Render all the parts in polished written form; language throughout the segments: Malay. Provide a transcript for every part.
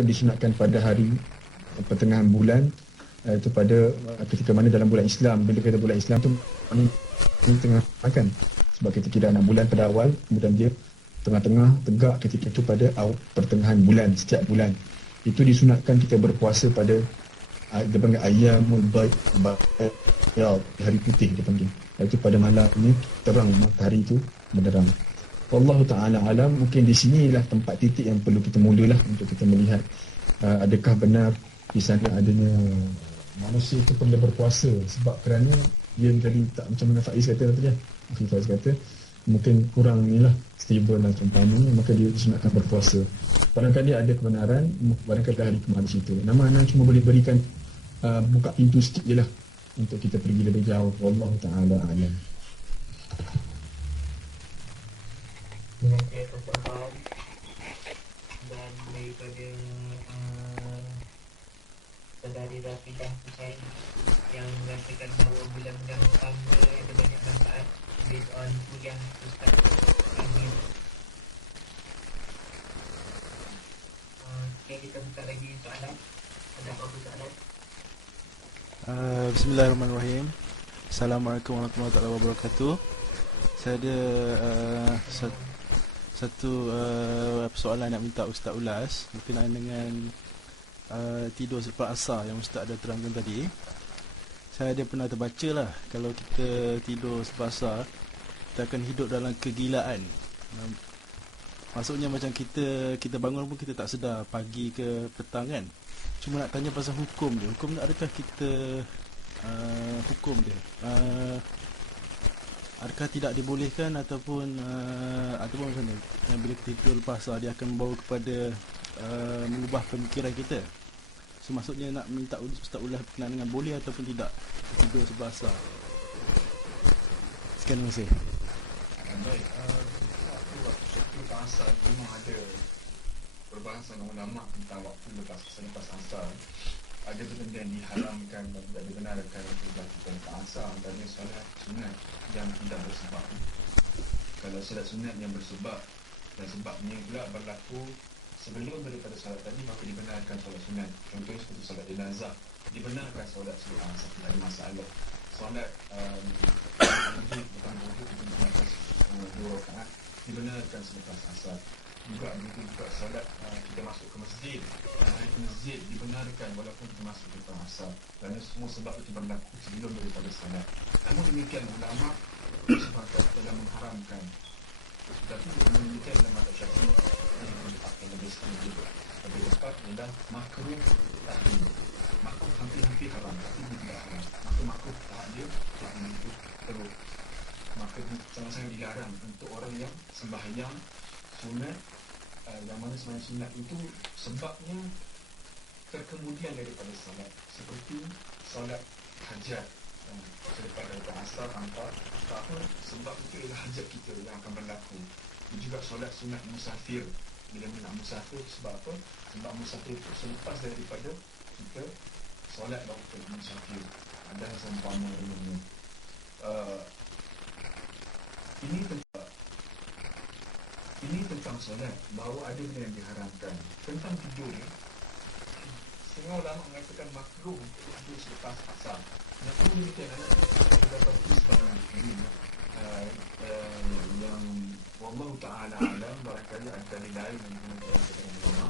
disunatkan pada hari pertengahan bulan, itu pada ketika mana dalam bulan Islam. Bila kita bulan Islam tu maknanya tengah makan, sebab kita kira anak bulan pada awal, kemudian dia tengah-tengah tegak ketika itu pada pertengahan bulan setiap bulan. Itu disunatkan kita berpuasa pada dia panggil ayamul bayd, hari putih dia panggil, iaitu pada malam ni terang matahari itu benderang. Wallahu ta'ala alam. Mungkin di sinilah tempat titik yang perlu kita mulalah untuk kita melihat adakah benar di sana adanya manusia itu perlu berpuasa, sebab kerana dia tadi tak macam mana Faiz kata tadi, Faiz kata mungkin kurang ni lah stable lah contohnya, maka dia disunatkan berpuasa. Barangkali ada kebenaran, barangkali hari kemarin situ. Nama Ana cuma boleh berikan buka pintu sikit je lah untuk kita pergi lebih jauh. Wallahu ta'ala alam. Dengan saya persamaan dan daripada saudari Rafidah Husain yang mengatakan bahawa bulan-bulan pertama ada banyak manfaat based on kuliah Ustaz Amir. Okay, kita buka lagi soalan. Ada apa-apa soalan? Bismillahirrahmanirrahim. Assalamualaikum warahmatullahi wabarakatuh. Saya ada satu soalan nak minta Ustaz ulas berkenaan dengan tidur selepas asar yang Ustaz ada terangkan tadi. Saya ada pernah terbaca lah, kalau kita tidur selepas asar, kita akan hidup dalam kegilaan. Maksudnya macam kita bangun pun kita tak sedar pagi ke petang kan. Cuma nak tanya pasal hukum dia. Hukum dia, adakah kita hukum dia adakah tidak dibolehkan ataupun macam mana, bila kita tidur lepas asar dia akan membawa kepada mengubah pemikiran kita. So maksudnya nak minta Ustaz ulas berkenaan dengan boleh ataupun tidak tidur sebelah asar. Sekian, terima kasih. Baik, waktu lepas asar memang ada perbahasan ulama tentang waktu lepas asar. Ada benda yang diharamkan dan tidak dibenarkan untuk dilakukan lepas asar. Antaranya solat sunat yang tidak bersebab. Kalau solat sunat yang bersebab dan sebabnya pula berlaku sebelum daripada solat tadi, maka dibenarkan solat sunat. Contohnya seperti solat jenazah, dibenarkan solat sebelum asar, tidak ada masalah. Solat bukan wuduk, itu dibenarkan 2 rakaat, dibenarkan selepas asar. Juga solat kita masuk ke masjid, ke masjid dibenarkan walaupun kita masuk ke asar, kerana semua sebab itu berlaku sebelum daripada solat. Namun demikian ulama sepakat dalam mengharamkan. Tetapi demikian dalam mazhab Syafi'i yang dipakai lebih sedikit, lebih tepat adalah makruh tahrim. Makruh hampir haram, tapi tidak haram. Maka makruh tahrim itu teruk. Maka sangat-sangat dilarang untuk orang yang sembahyang sunat, yang mana sembahyang sunat itu sebabnya terkemudian daripada salat, seperti salat hajat selepas daripada asar hampa, apa sebab itu ialah hajat kita yang akan berlaku. Dan juga solat sunat musafir, bila nak musafir, sebab apa? Sebab musafir itu selepas daripada kita solat waktu musafir, ada seumpama ini. Ini tentang solat, bahawa ada benda yang diharamkan. Tentang tidur ni, semua ulama mengatakan makruh untuk tidur selepas asar. Kenapa demikian? Kita dapat sebarang yang wallahu ta'ala alam, barangkali ada lain yang mengatakan ulama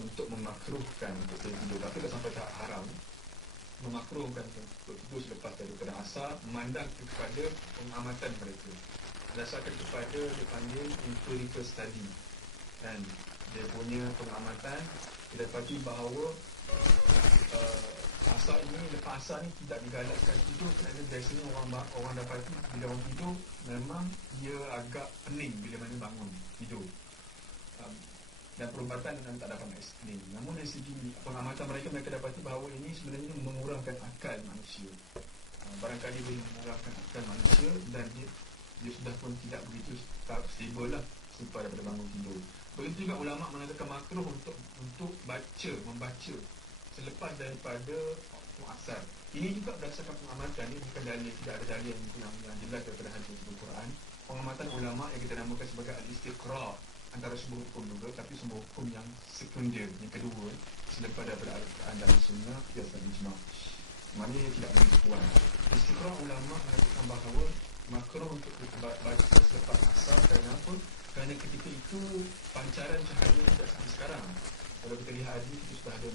untuk memakruhkan untuk tidur, tapi tak sampai tak haram. Memakruhkan untuk tidur selepas daripada asar, memandang kepada pengamatan mereka, berdasarkan kepada dipanggil empirical study, dan dia punya pengamatan didapati bahawa asar ini, lepas asar ni tidak digalakkan tidur, kerana biasanya orang dapati bila orang tidur memang dia agak pening bila mana bangun tidur, dan perubatan yang tak dapat explain. Namun dari segi pengamatan mereka dapati bahawa ini sebenarnya mengurangkan akal manusia. Barangkali boleh mengurangkan akal manusia, dan dia sudah pun tidak begitu stable lah selepas daripada bangun tidur. Begitu juga ulama mengatakan makruh untuk membaca selepas daripada waktu asar. Ini juga berdasarkan pengamatan, ini bukan dalil, tidak ada dalil yang jelas daripada hadis Al-Quran. Pengamatan ulama yang kita namakan sebagai al-istiqra, antara sebuah hukum juga, tapi sebuah hukum yang sekunder, yang kedua selepas daripada Al-Quran dan Sunnah qiyas dan ijma'. Maknanya tidak boleh kuat. Istiqrah ulama mengatakan bahawa makruh untuk baca selepas asar. Kerana apa? Kerana ketika itu pancaran cahaya tidak seperti sekarang. Kalau kita lihat hari kita sudah ada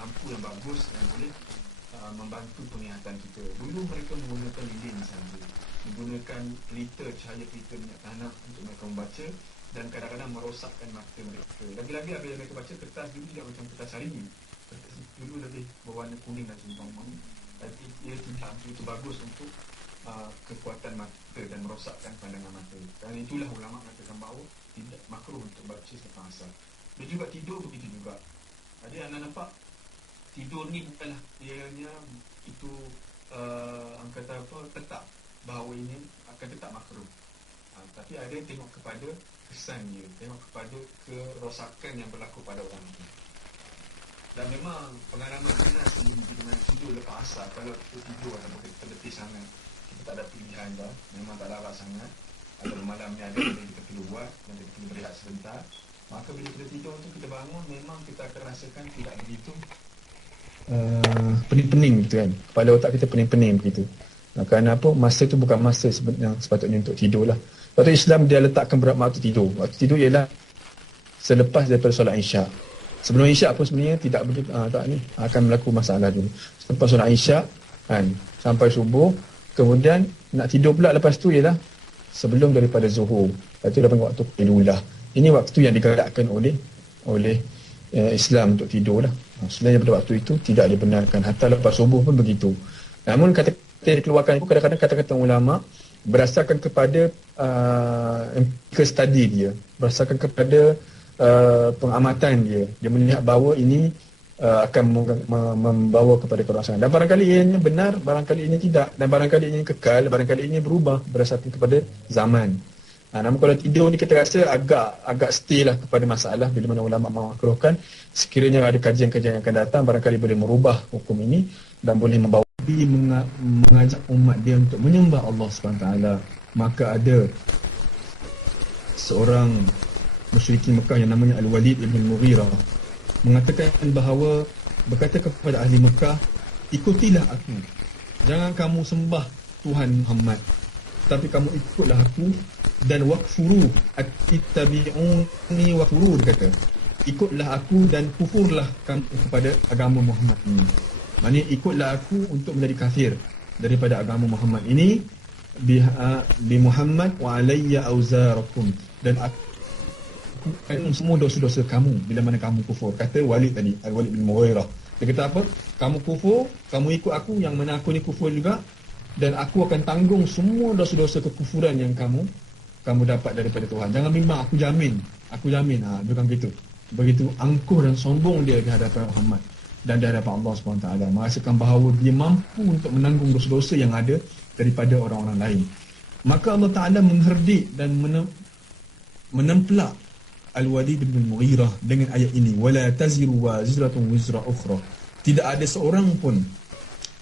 lampu yang bagus yang boleh membantu penglihatan kita. Dulu mereka menggunakan lilin sahaja, menggunakan cahaya pelita minyak tanah untuk mereka membaca, dan kadang-kadang merosakkan mata mereka. Lagi-lagi apabila mereka baca kertas dulu tidak macam kertas hari ini. Kertas dulu lebih berwarna kuning dan seumpamanya. Jadi ia tidak begitu bagus untuk kekuatan mata dan merosakkan pandangan mata. Dan itulah ulama mengatakan bahawa tidak makruh untuk baca selepas asar. Dan juga tidur begitu juga. Jadi anda nampak tidur ni bukanlah ianya itu kata apa, tetap bahawa ini akan tetap makruh. Tapi ada yang tengok kepada kesan dia, tengok kepada kerosakan yang berlaku pada orang itu. Dan memang pengalaman benar sendiri bila mana tidur lepas asar, kalau kita tidur ataupun kita letih sangat, kita tak ada pilihan dah, memang tak larat sangat, atau malam ni ada yang kita keluar dan kita perlu berehat sebentar, maka bila kita tidur tu kita bangun, memang kita akan rasakan tidak begitu pening-pening gitu kan, kepala otak kita pening-pening begitu. Kerana apa? Masa tu bukan masa yang sepatutnya untuk tidur lah. Sebab tu Islam dia letakkan beberapa waktu tidur. Waktu tidur ialah selepas daripada solat Isyak. Sebelum Isyak pun sebenarnya tidak begitu, akan berlaku masalah dulu. Selepas solat Isyak kan, sampai subuh, kemudian nak tidur pula lepas tu ialah sebelum daripada Zuhur. Lepas tu dia panggil waktu Qailulah. Ini waktu yang digalakkan oleh Islam untuk tidur lah. Selain daripada waktu itu tidak dibenarkan, hatta lepas subuh pun begitu. Namun kata-kata dikeluarkan itu kadang-kadang kata-kata ulama berdasarkan kepada empirical study dia, berdasarkan kepada pengamatan dia. Dia melihat bahawa ini akan membawa kepada kerosakan. Dan barangkali ianya benar, barangkali ianya tidak. Dan barangkali ianya kekal, barangkali ianya berubah berdasarkan kepada zaman. Namun kalau tidur ni kita rasa agak stay lah kepada masalah bila mana ulama memakruhkan. Sekiranya ada kajian-kajian yang akan datang, barangkali boleh merubah hukum ini dan boleh membawa mengajak umat dia untuk menyembah Allah SWT. Maka ada seorang musyrikin Mekah yang namanya Al-Walid ibn Mughirah mengatakan bahawa, berkata kepada ahli Mekah, ikutilah aku, jangan kamu sembah Tuhan Muhammad, tapi kamu ikutlah aku, dan wakfuru ittabi'uni wakfuru, dia kata, ikutlah aku dan kufurlah kamu kepada agama Muhammad ini. Maksudnya ikutlah aku untuk menjadi kafir daripada agama Muhammad ini, bi Muhammad wa alayya auzarakum, dan aku semua dosa-dosa kamu bila mana kamu kufur. Kata Walid tadi, Al-Walid bin Mughirah, dia kata apa? Kamu kufur, kamu ikut aku, yang mana aku ni kufur juga, dan aku akan tanggung semua dosa-dosa kekufuran yang kamu dapat daripada Tuhan. Jangan bimbang, aku jamin. Bukan begitu. Begitu angkuh dan sombong dia di hadapan Muhammad dan di hadapan Allah SWT, merasakan bahawa dia mampu untuk menanggung dosa-dosa yang ada daripada orang-orang lain. Maka Allah Ta'ala mengherdik dan menempelak Al-Walid bin Mughirah dengan ayat ini, wala taziru waziratun wizra ukhra. Tidak ada seorang pun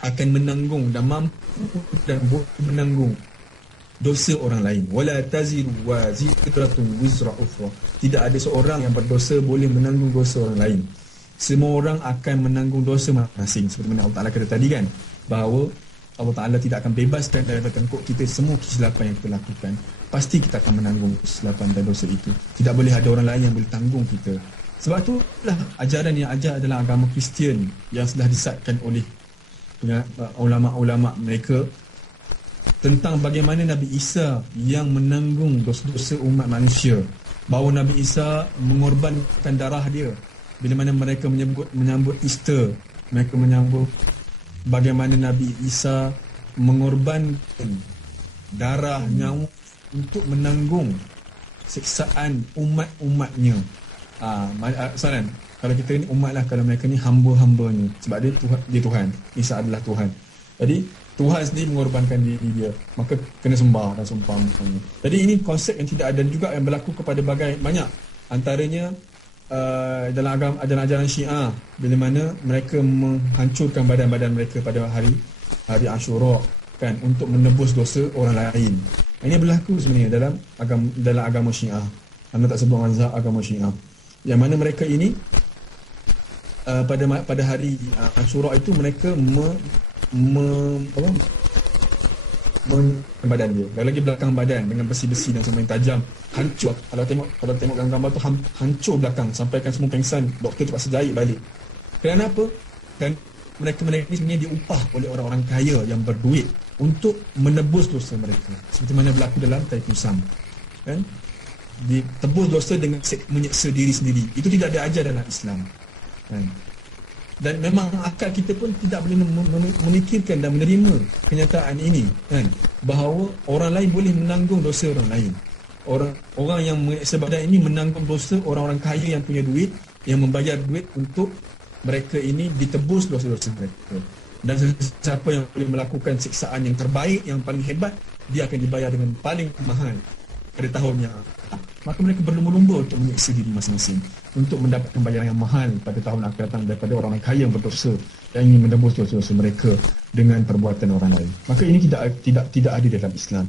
akan menanggung dan mampu dan boleh menanggung dosa orang lain. Wala taziru waziratun wizra ukhra. Tidak ada seorang yang berdosa boleh menanggung dosa orang lain. Semua orang akan menanggung dosa masing-masing. Seperti mana Allah Ta'ala kata tadi kan, bahawa Allah Ta'ala tidak akan bebaskan daripada tengkuk kita semua kesilapan yang kita lakukan. Pasti kita akan menanggung kesilapan dan dosa itu. Tidak boleh ada orang lain yang boleh tanggung kita. Sebab itulah ajaran yang ajar adalah agama Kristian yang sudah disatkan oleh ulama-ulama mereka tentang bagaimana Nabi Isa yang menanggung dosa-dosa umat manusia. Bahawa Nabi Isa mengorbankan darah dia. Bila mana mereka menyambut Easter, mereka menyambut bagaimana Nabi Isa mengorbankan darah, nyawa untuk menanggung siksaan umat-umatnya. Soalan, kalau kita ni umat lah, kalau mereka ni hamba-hambanya, sebab dia Tuhan, Isa adalah Tuhan. Jadi Tuhan sendiri mengorbankan diri dia, maka kena sembah dan sumpah. Jadi ini konsep yang tidak ada juga yang berlaku kepada banyak. Antaranya dalam ajaran Syiah, bila mana mereka menghancurkan badan-badan mereka pada hari Ashura kan, untuk menebus dosa orang lain. Ini berlaku sebenarnya dalam agama Syiah. anda tak sebut mazhab agama Syiah, yang mana mereka ini pada hari Asyura itu mereka badan dia, lagi belakang badan dengan besi-besi dan semua yang tajam, hancur. Kalau tengok gambar tu hancur belakang sampai kan semua pengsan, doktor terpaksa jahit balik. Kenapa? Dan mereka ini sebenarnya diupah oleh orang-orang kaya yang berduit untuk menebus dosa mereka, seperti mana berlaku dalam Taifu Sam, kan? Ditebus dosa dengan menyeksa diri sendiri. Itu tidak ada ajar dalam Islam, kan? Dan memang akal kita pun tidak boleh memikirkan dan menerima kenyataan ini, kan, bahawa orang lain boleh menanggung dosa orang lain. Orang yang menyeksa badan ini menanggung dosa orang-orang kaya yang punya duit, yang membayar duit untuk mereka ini ditebus dosa-dosa mereka. Dan siapa yang boleh melakukan siksaan yang terbaik, yang paling hebat, dia akan dibayar dengan paling mahal pada tahun yang akan. Maka mereka berlumba-lumba untuk menyiksa diri masing-masing untuk mendapatkan bayaran yang mahal pada tahun akan datang daripada orang kaya yang berdosa yang ingin menebus dosa-dosa mereka dengan perbuatan orang lain. Maka ini tidak ada dalam Islam.